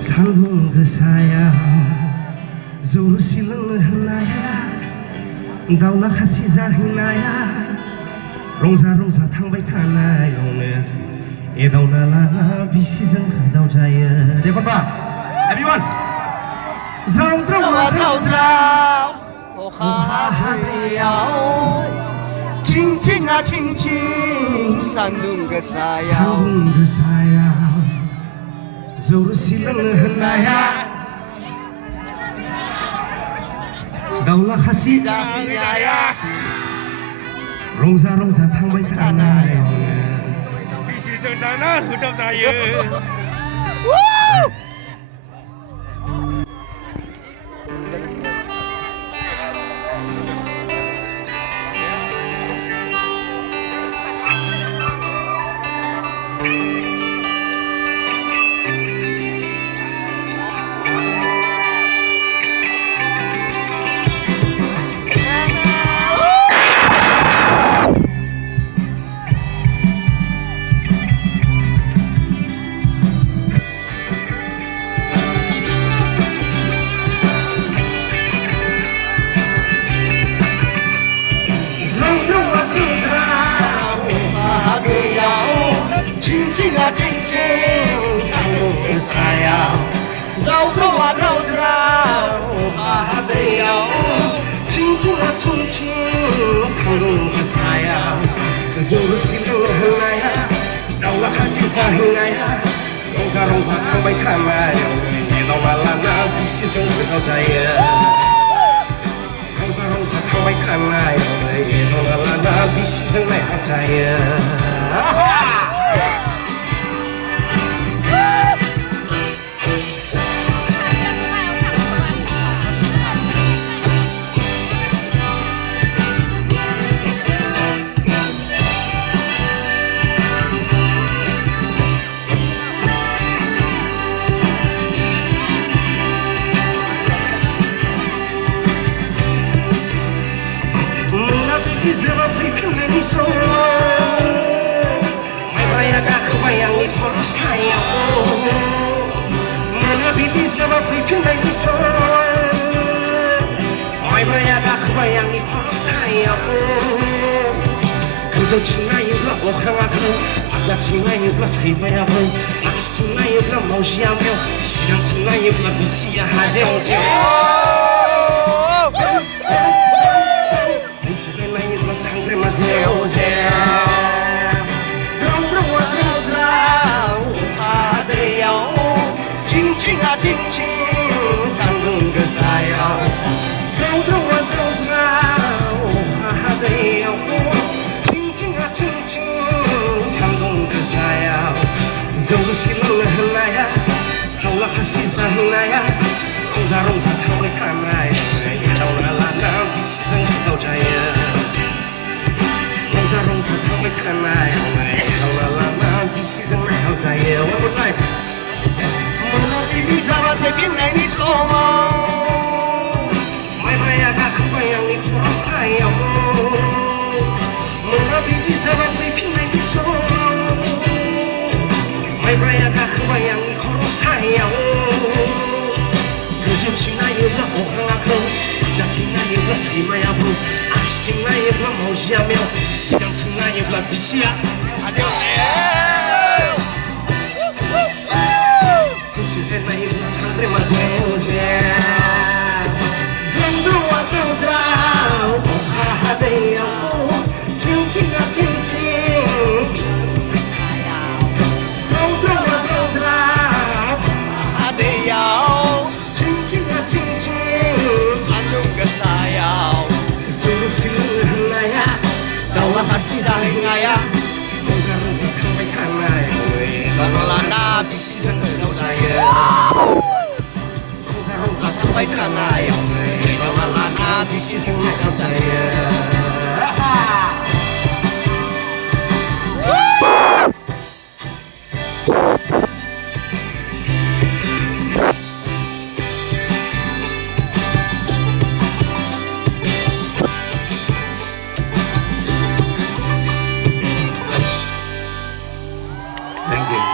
산동 그 사야 조루 실렁 하나야 다우나 하시자 히나야 롱사 탕바이 타나요 에다우나 라라 비시즌 하다우자야 대박봐 everyone 스라우 오하하리야오 칭칭아 칭칭 산둥 그 사야 산동 그 사야 조루 실렁 하나야 다우나 하시자 자히야야 롱사 탕바이 타나요 비시즌 다나 흐덕사예 칭칭아 칭칭 산둥 그 사야 자우자와 자우자 오하하리야오 칭칭아 칭칭 산동 그 사야 조루 실렁 하나야 다우나 하시자 히나야 롱사 탕바이 타나요 에다우나 라라 비시즌 하다우자야 롱사 탕바이 타나요 에다우나 라라 비시즌 하다우자야 Izaba freaking me so May bayaga kabayang ipolo sayo Manabi izaba freaking me so May bayaga kabayang ipolo sayo 그저 칭나이블라 오카와크 아까 칭나이블라 사이바야블 아키 칭나이블라 모시야며 시간 칭나이블라 비시야 하세오제 Sangre mas eu 칭칭아 칭칭 산둥 그 사야 조루 실렁 하나야 다우나 하시자 히나야 롱사 탕바이 타나요 에다우나 라라 비시즌 하다우자야 롱사 탕바이 타나요 에다우나 라라 비시즌 하다우자야 One more time 문어비비 잡아 대긴 내니 소마 May bayaga kabayang ipolo sayo Munabili 잡아 freaking me so May bayaga kabayang ipolo sayo 그저 칭나이블라 오하나크 나 칭나이블라 사이마야블 아시 칭나이블라 모시야며 시간 칭나이블라 비시야 그치세 나이블라 산드레 마세오세 전두와 전자 오하하데요 칭칭아 칭칭 하리야오 칭칭아 칭칭 산둥 그 사야 조루 실렁 하나야 다우나 하시자 히나야 롱사 탕바이 타나요 나라나 비시즌 하다우자야 롱사 탕바이 타나요 에다우나 비시즌 하다우자야 Thank you